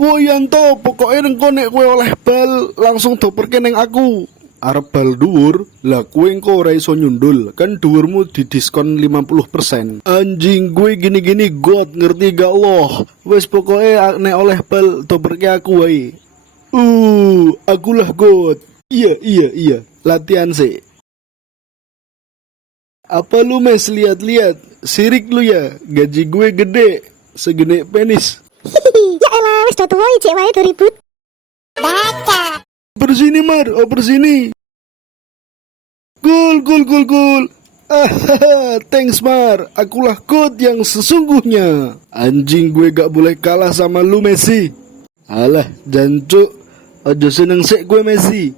Yanto, pokoknya neng konek kue oleh bal langsung doperke neng aku. Arep bal dhuwur, lah kowe engko ora iso nyundul, kan dhuwurmu didiskon 50%. Anjing gue gini-gini god ngerti gak Allah. Wes pokoknya nek oleh bal doperke aku wae. Akulah god. Iya. Latihan sih. Apa lu mes lihat-lihat? Sirik lu ya, gaji gue gede, segede penis. Ya elah, wis do tuwa ijek wae do ribut. Baca. Bersini Mar, bersini. Gol. Thanks Mar, akulah god yang sesungguhnya. Anjing gue gak boleh kalah sama lu Messi. Alah, jancuk, aja seneng sek gue Messi.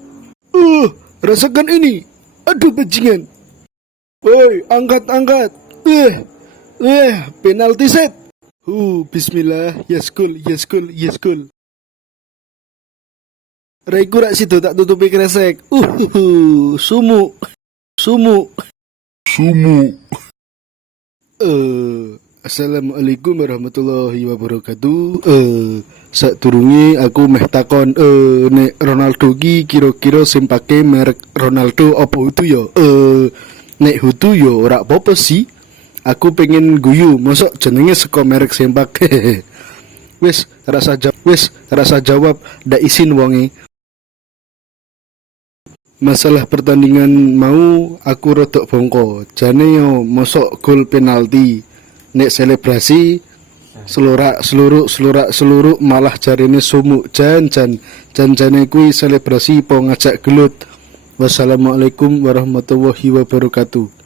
Rasakan ini. Aduh bajingan. Woi, angkat. Penalti set. Bismillah, yes goal. Raiku rak sido tak tutupi kresek. Sumu. Assalamualaikum warahmatullahi wabarakatuh. Sadurunge aku meh takon nek Ronaldo ki kira-kira sing pake merek Ronaldo apa itu ya? Nek hutu ya ora apa-apa sih. Aku pengen guyu, mosok jenenge saka merek sempak. Wis rasa jawab ndak isin wonge. Masalah pertandingan mau aku rodok bongko. Jane yo mosok gol penalti. Nek selebrasi seluruh malah jarine sumuk jane kuwi selebrasi po ngajak gelut. Wassalamualaikum warahmatullahi wabarakatuh.